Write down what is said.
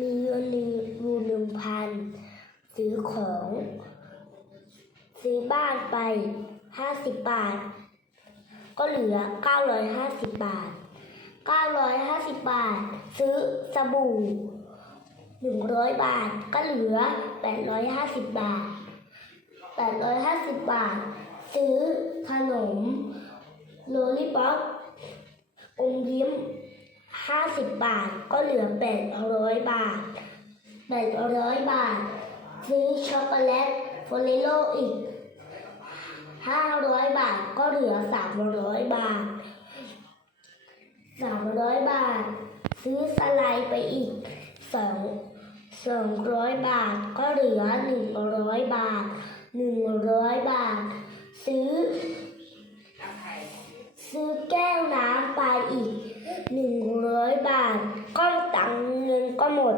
มีเงินอยู่หนึ่งพันซื้อของ ซื้อบ้านไปห้าสิบบาท ก็เหลือเก้าร้อยห้าสิบบาทเก้าร้อยห้าสิบบาท ซื้อสบู่หนึ่งร้อยบาทก็เหลือแปดร้อยห้าสิบบาทแปดร้อยห้าสิบบาท ซื้อขนมโลลิป๊อปอมยิ้ม ห้าสิบบาทก็เหลือแปดร้อยบาทแปดร้อยบาท ซื้อช็อกโกแลตโฟเรโลอีกห้าร้อยบาทก็เหลือสามร้อยบาทสามร้อยบาท ซื้อสไลด์ไปอีกสองสองร้อยบาทก็เหลือหนึ่งร้อยบาทหนึ่งร้อยบาท บาท ก็ตังเงินก็หมด